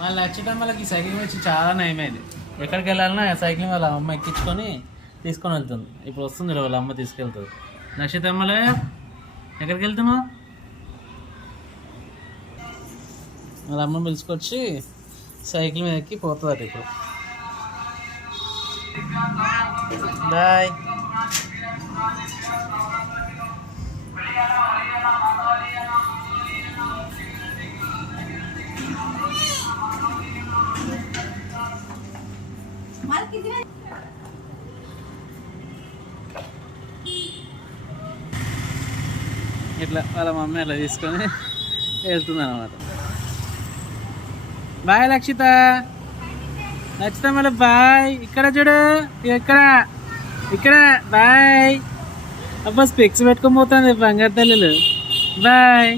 మళ్ళీ నచ్చటం వాళ్ళకి సైక్లింగ్ వచ్చి చాలా నయమైంది. ఎక్కడికి వెళ్ళాలన్నా సైక్లింగ్ వాళ్ళ అమ్మ ఎక్కించుకొని తీసుకొని వెళ్తుంది. ఇప్పుడు వస్తుంది వాళ్ళ అమ్మ తీసుకెళ్తుంది. నక్షత్రమ్మలే ఎక్కడికి వెళ్తున్నావు? వాళ్ళ అమ్మ పిలుచుకొచ్చి సైకిల్ మీద ఎక్కి పోతుంది. ఇప్పుడు బాయ్. ఇట్లా వాళ్ళ మమ్మీ అట్లా తీసుకొని వెళ్తుంది అనమాట. బాయ్ లక్షిత. లక్షిత మళ్ళీ బాయ్. ఇక్కడ చూడు, ఇక్కడ ఇక్కడ బాయ్. అబ్బా స్పెక్స్ పెట్టుకొని పోతుంది బంగారు తల్లులు. బాయ్.